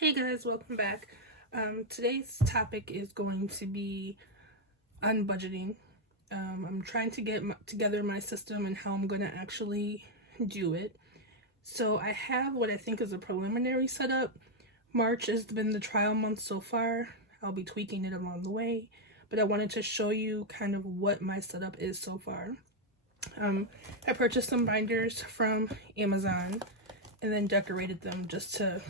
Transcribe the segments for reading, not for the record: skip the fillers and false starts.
Hey guys, welcome back. Today's topic is going to be on budgeting. I'm trying to get together my system and how I'm going to actually do it. So I have what I think is a preliminary setup. March has been the trial month so far. I'll be tweaking it along the way, but I wanted to show you kind of what my setup is so far. I purchased some binders from Amazon and then decorated them just to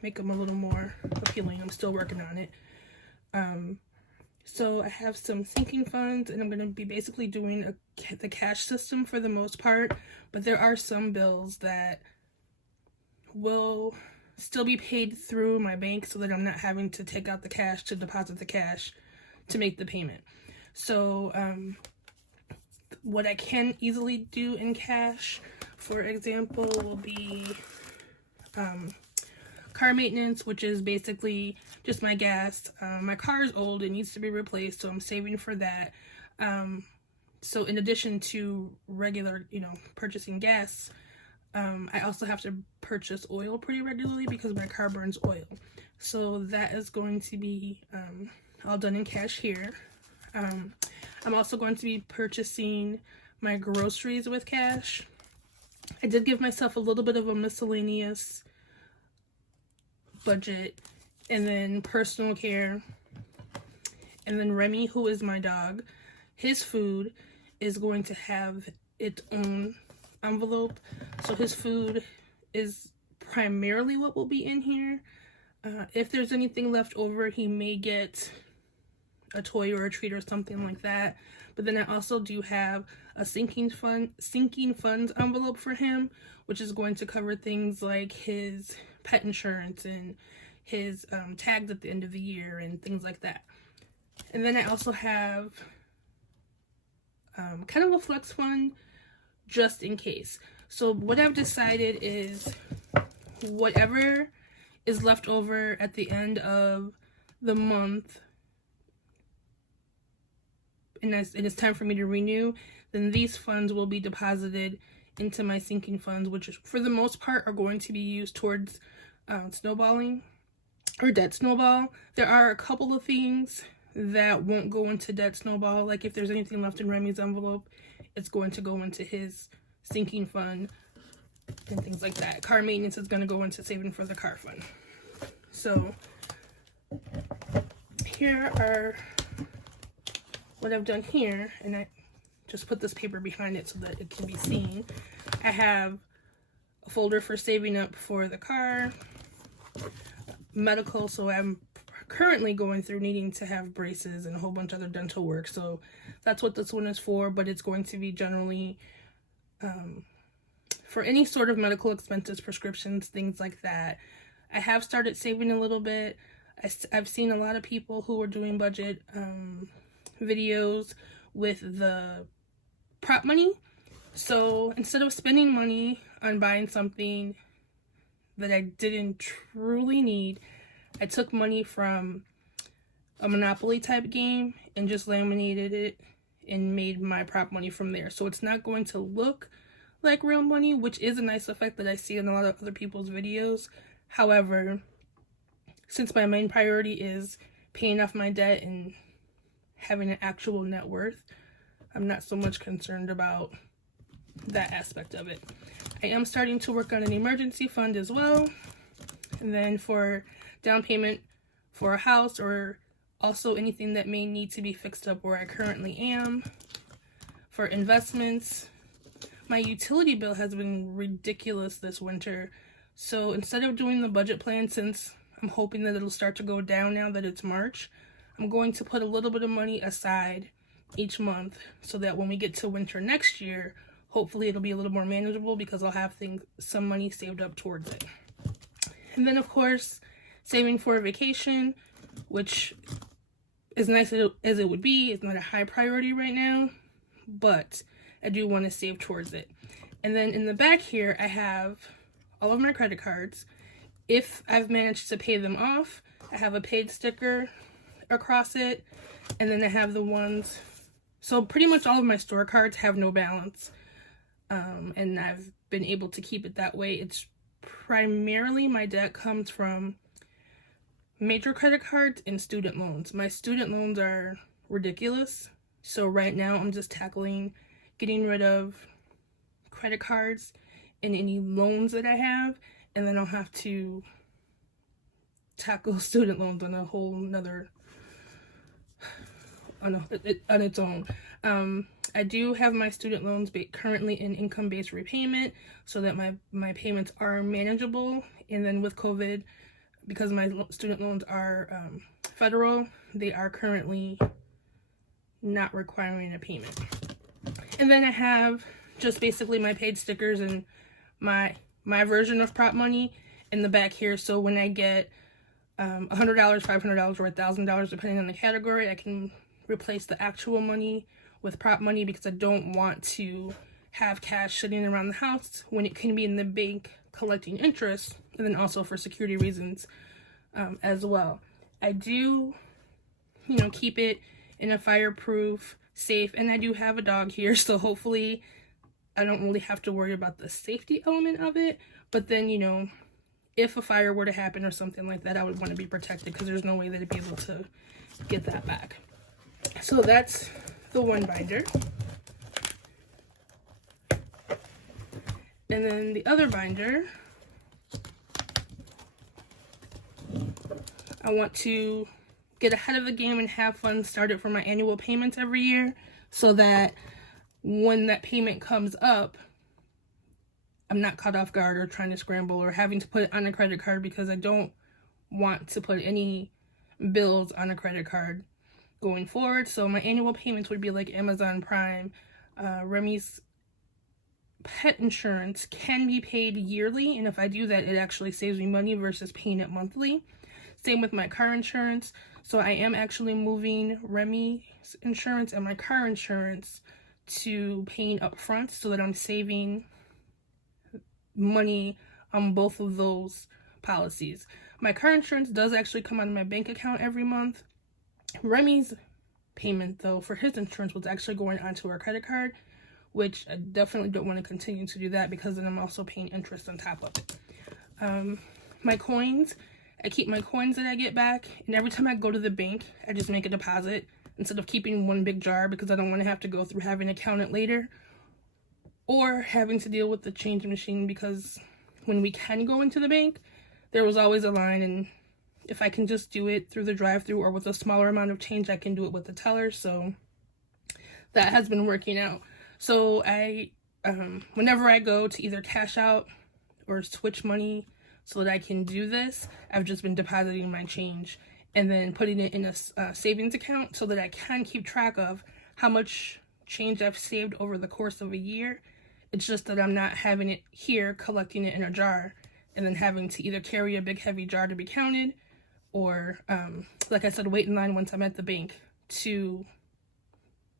make them a little more appealing. I'm still working on it. So I have some sinking funds, and I'm going to be basically doing the cash system for the most part, but there are some bills that will still be paid through my bank so that I'm not having to take out the cash to deposit the cash to make the payment. So what I can easily do in cash, for example, will be car maintenance, which is basically just my gas. My car is old, it needs to be replaced, so I'm saving for that. So in addition to regular, purchasing gas, I also have to purchase oil pretty regularly because my car burns oil. So that is going to be all done in cash here. I'm also going to be purchasing my groceries with cash. I did give myself a little bit of a miscellaneous budget, and then personal care, and then Remy, who is my dog, his food is going to have its own envelope, so his food is primarily what will be in here. If there's anything left over, he may get a toy or a treat or something like that. But then I also do have a sinking funds envelope for him, which is going to cover things like his pet insurance and his tags at the end of the year and things like that. And then I also have kind of a flex fund just in case. So what I've decided is whatever is left over at the end of the month, and it's time for me to renew, then these funds will be deposited into my sinking funds, which for the most part are going to be used towards snowballing or debt snowball. There are a couple of things that won't go into debt snowball, like if there's anything left in Remy's envelope, it's going to go into his sinking fund and things like that. Car maintenance is going to go into saving for the car fund. So here are what I've done here, and I just put this paper behind it so that it can be seen. I have a folder for saving up for the car, medical, so I'm currently going through needing to have braces and a whole bunch of other dental work, so that's what this one is for. But it's going to be generally for any sort of medical expenses, prescriptions, things like that. I have started saving a little bit. I've seen a lot of people who are doing budget videos with the prop money. So instead of spending money on buying something that I didn't truly need, I took money from a Monopoly type game and just laminated it and made my prop money from there. So it's not going to look like real money, which is a nice effect that I see in a lot of other people's videos. However, since my main priority is paying off my debt and having an actual net worth, I'm not so much concerned about that aspect of it. I am starting to work on an emergency fund as well, and then for down payment for a house, or also anything that may need to be fixed up where I currently am. For investments, my utility bill has been ridiculous this winter, so instead of doing the budget plan, since I'm hoping that it'll start to go down now that it's March, I'm going to put a little bit of money aside each month so that when we get to winter next year, hopefully it'll be a little more manageable because I'll have some money saved up towards it. And then of course, saving for a vacation, which as nice as it would be, it's not a high priority right now, but I do want to save towards it. And then in the back here, I have all of my credit cards. If I've managed to pay them off, I have a paid sticker across it, and then I have the ones, so pretty much all of my store cards have no balance, and I've been able to keep it that way. It's primarily my debt comes from major credit cards and student loans. My student loans are ridiculous. So right now I'm just tackling getting rid of credit cards and any loans that I have, and then I'll have to tackle student loans on a whole nother on its own. I do have my student loans currently in income-based repayment so that my payments are manageable. And then with COVID, because my student loans are federal, they are currently not requiring a payment. And then I have just basically my paid stickers and my version of prop money in the back here. So when I get $100, $500, or $1,000, depending on the category, I can replace the actual money with prop money, because I don't want to have cash sitting around the house when it can be in the bank collecting interest, and then also for security reasons as well. I do, keep it in a fireproof safe, and I do have a dog here, so hopefully I don't really have to worry about the safety element of it. But then, if a fire were to happen or something like that, I would want to be protected, because there's no way that I'd be able to get that back. So that's the one binder. And then the other binder, I want to get ahead of the game and have fun started for my annual payments every year, so that when that payment comes up, I'm not caught off guard or trying to scramble or having to put it on a credit card, because I don't want to put any bills on a credit card going forward. So my annual payments would be like Amazon Prime, Remy's pet insurance can be paid yearly, and if I do that, it actually saves me money versus paying it monthly. Same with my car insurance. So I am actually moving Remy's insurance and my car insurance to paying up front, so that I'm saving money on both of those policies. My car insurance does actually come out of my bank account every month. Remy's payment, though, for his insurance was actually going onto our credit card, which I definitely don't want to continue to do that, because then I'm also paying interest on top of it. My coins, I keep my coins that I get back, and every time I go to the bank, I just make a deposit instead of keeping one big jar, because I don't want to have to go through having to count it later or having to deal with the change machine, because when we can go into the bank, there was always a line, and if I can just do it through the drive-through or with a smaller amount of change, I can do it with the teller. So that has been working out. So I, whenever I go to either cash out or switch money so that I can do this, I've just been depositing my change and then putting it in a savings account, so that I can keep track of how much change I've saved over the course of a year. It's just that I'm not having it here, collecting it in a jar, and then having to either carry a big heavy jar to be counted, or like I said, wait in line once I'm at the bank to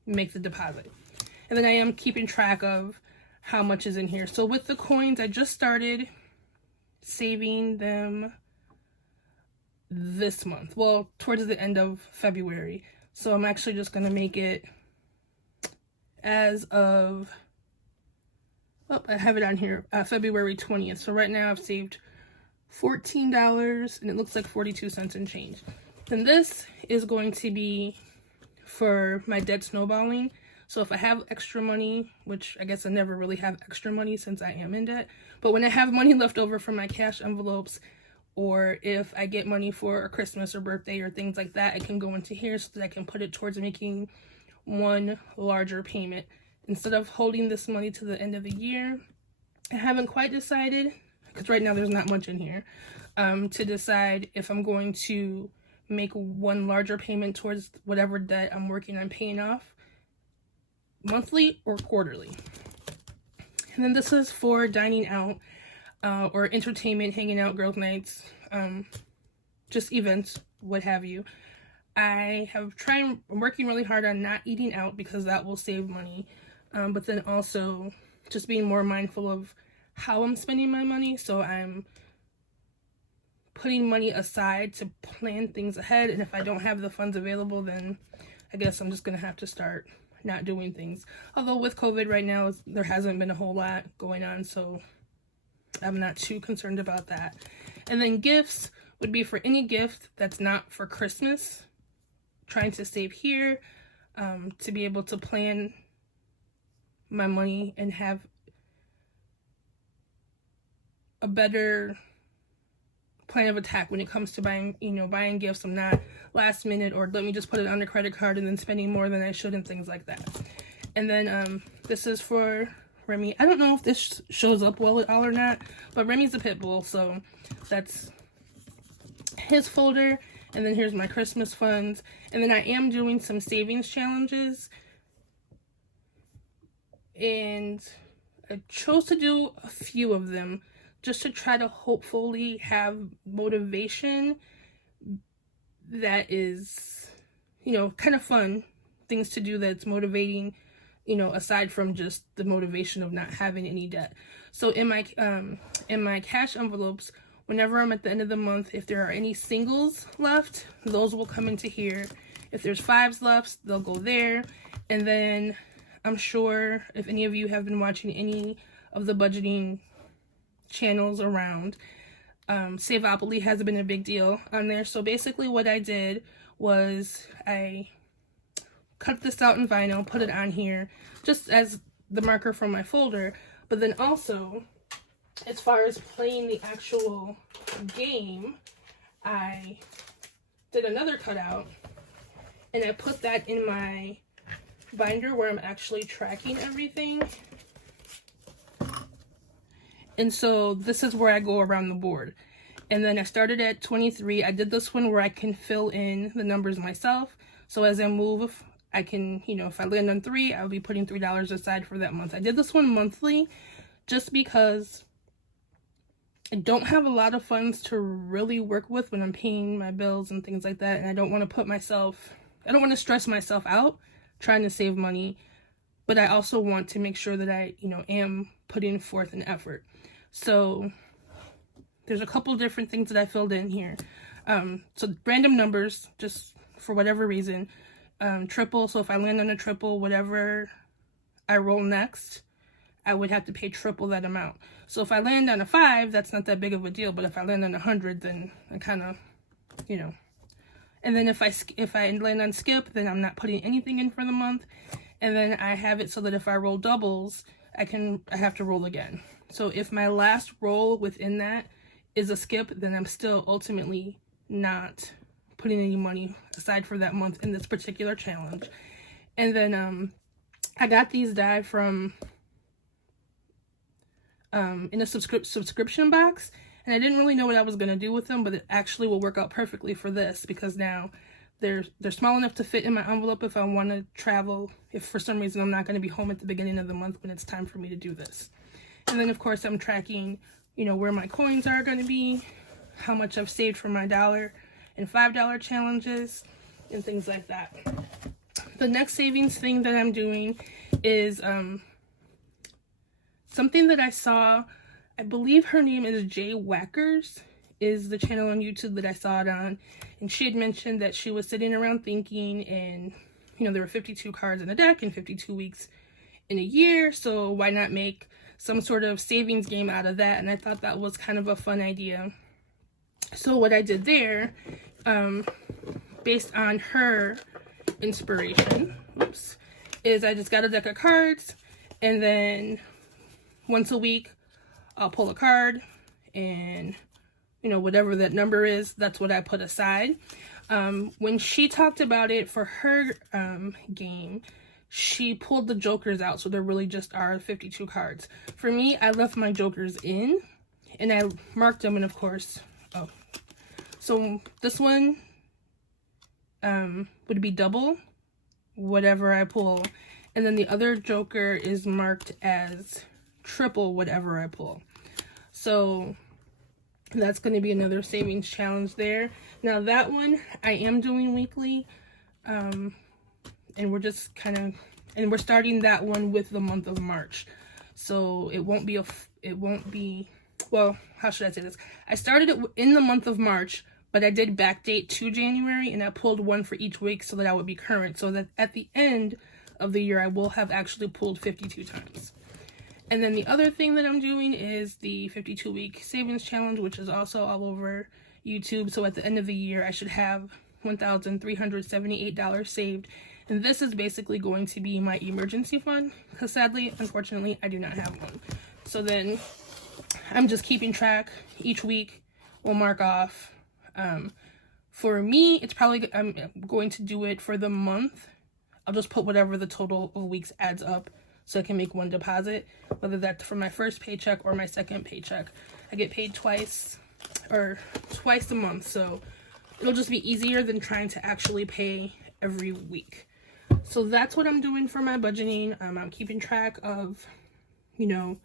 make the deposit. And then I am keeping track of how much is in here. So with the coins, I just started saving them this month. Well, towards the end of February. So I'm actually just going to make it as of, oh, I have it on here, February 20th. So right now I've saved $14 and it looks like 42 cents and change. Then this is going to be for my debt snowballing. So if I have extra money, which I guess I never really have extra money since I am in debt, but when I have money left over from my cash envelopes, or if I get money for a Christmas or birthday or things like that, it can go into here so that I can put it towards making one larger payment. Instead of holding this money to the end of the year, I haven't quite decided, because right now there's not much in here, to decide if I'm going to make one larger payment towards whatever debt I'm working on paying off, monthly or quarterly. And then this is for dining out or entertainment, hanging out, girls' nights, just events, what have you. I'm working really hard on not eating out, because that will save money, but then also just being more mindful of how I'm spending my money. So I'm putting money aside to plan things ahead, and if I don't have the funds available, then I guess I'm just gonna have to start not doing things. Although with COVID right now, there hasn't been a whole lot going on, so I'm not too concerned about that. And then gifts, would be for any gift that's not for Christmas. Trying to save here to be able to plan my money and have a better plan of attack when it comes to buying, buying gifts. I'm not last minute or let me just put it on the credit card and then spending more than I should and things like that. And then this is for Remy. I don't know if this shows up well at all or not, but Remy's a pit bull, so that's his folder. And then here's my Christmas funds. And then I am doing some savings challenges. And I chose to do a few of them just to try to hopefully have motivation that is, kind of fun things to do that's motivating, aside from just the motivation of not having any debt. So in my cash envelopes, whenever I'm at the end of the month, if there are any singles left, those will come into here. If there's fives left, they'll go there. And then I'm sure if any of you have been watching any of the budgeting channels around, Saveopoly has been a big deal on there. So basically what I did was I cut this out in vinyl, put it on here just as the marker from my folder, but then also as far as playing the actual game, I did another cutout and I put that in my binder where I'm actually tracking everything. And so this is where I go around the board. And then I started at 23. I did this one where I can fill in the numbers myself. So as I move, I can, if I land on 3, I'll be putting $3 aside for that month. I did this one monthly just because I don't have a lot of funds to really work with when I'm paying my bills and things like that. And I don't want to stress myself out trying to save money. But I also want to make sure that I, am putting forth an effort. So there's a couple different things that I filled in here. So random numbers, just for whatever reason. Triple, so if I land on a triple, whatever I roll next, I would have to pay triple that amount. So if I land on a 5, that's not that big of a deal. But if I land on 100, then I kind of, And then if I land on skip, then I'm not putting anything in for the month. And then I have it so that if I roll doubles, I have to roll again. So if my last roll within that is a skip, then I'm still ultimately not putting any money aside for that month in this particular challenge. And then I got these die from in a subscription box, and I didn't really know what I was going to do with them, but it actually will work out perfectly for this because now they're small enough to fit in my envelope if I want to travel, if for some reason I'm not going to be home at the beginning of the month when it's time for me to do this. And then of course I'm tracking, where my coins are going to be, how much I've saved for my $1 and $5 challenges, and things like that. The next savings thing that I'm doing is something that I saw. I believe her name is Jay Whackers, is the channel on YouTube that I saw it on. And she had mentioned that she was sitting around thinking, and, there were 52 cards in a deck and 52 weeks in a year. So why not make some sort of savings game out of that? And I thought that was kind of a fun idea. So what I did there, based on her inspiration, is I just got a deck of cards, and then once a week, I'll pull a card, and whatever that number is, that's what I put aside. When she talked about it for her game, she pulled the jokers out, so there really just are 52 cards. For me, I left my jokers in, and I marked them, and of course, so this one would be double whatever I pull, and then the other joker is marked as triple whatever I pull. So that's going to be another savings challenge there. Now that one I am doing weekly, and we're just and we're starting that one with the month of March. So it won't be, well, how should I say this? I started it in the month of March, but I did backdate to January, and I pulled one for each week so that I would be current, so that at the end of the year I will have actually pulled 52 times. And then the other thing that I'm doing is the 52-week savings challenge, which is also all over YouTube. So at the end of the year, I should have $1,378 saved. And this is basically going to be my emergency fund, because sadly, unfortunately, I do not have one. So then I'm just keeping track each week. We'll mark off. For me, it's probably, I'm going to do it for the month. I'll just put whatever the total of weeks adds up so I can make one deposit, whether that's for my first paycheck or my second paycheck. I get paid twice a month, so it'll just be easier than trying to actually pay every week. So that's what I'm doing for my budgeting. I'm keeping track of, you know,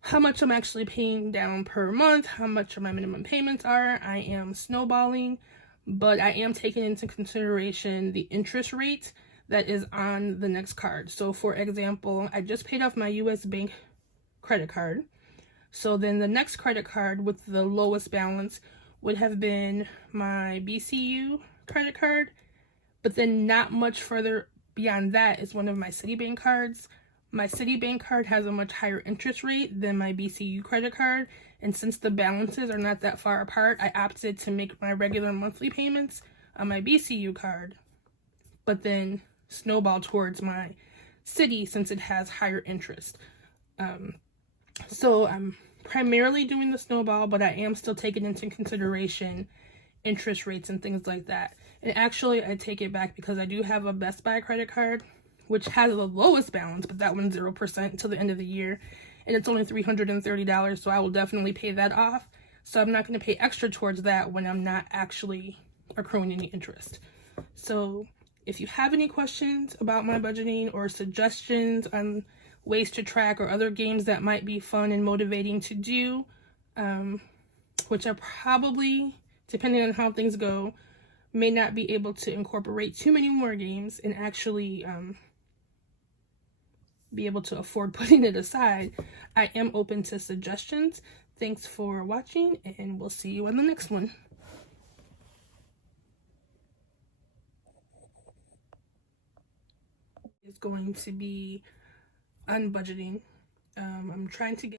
how much I'm actually paying down per month, how much my minimum payments are. I am snowballing, but I am taking into consideration the interest rate that is on the next card. So for example, I just paid off my US Bank credit card. So then the next credit card with the lowest balance would have been my BCU credit card. But then not much further beyond that is one of my Citibank cards. My Citibank card has a much higher interest rate than my BCU credit card. And since the balances are not that far apart, I opted to make my regular monthly payments on my BCU card, but then snowball towards my Citi since it has higher interest. So I'm primarily doing the snowball, but I am still taking into consideration interest rates and things like that. And actually, I take it back because I do have a Best Buy credit card, which has the lowest balance, but that one's 0% until the end of the year. And it's only $330, so I will definitely pay that off. So I'm not going to pay extra towards that when I'm not actually accruing any interest. So if you have any questions about my budgeting or suggestions on ways to track or other games that might be fun and motivating to do, which I probably, depending on how things go, may not be able to incorporate too many more games and actually be able to afford putting it aside, I am open to suggestions. Thanks for watching, and we'll see you on the next one. Is going to be unbudgeting. I'm trying to get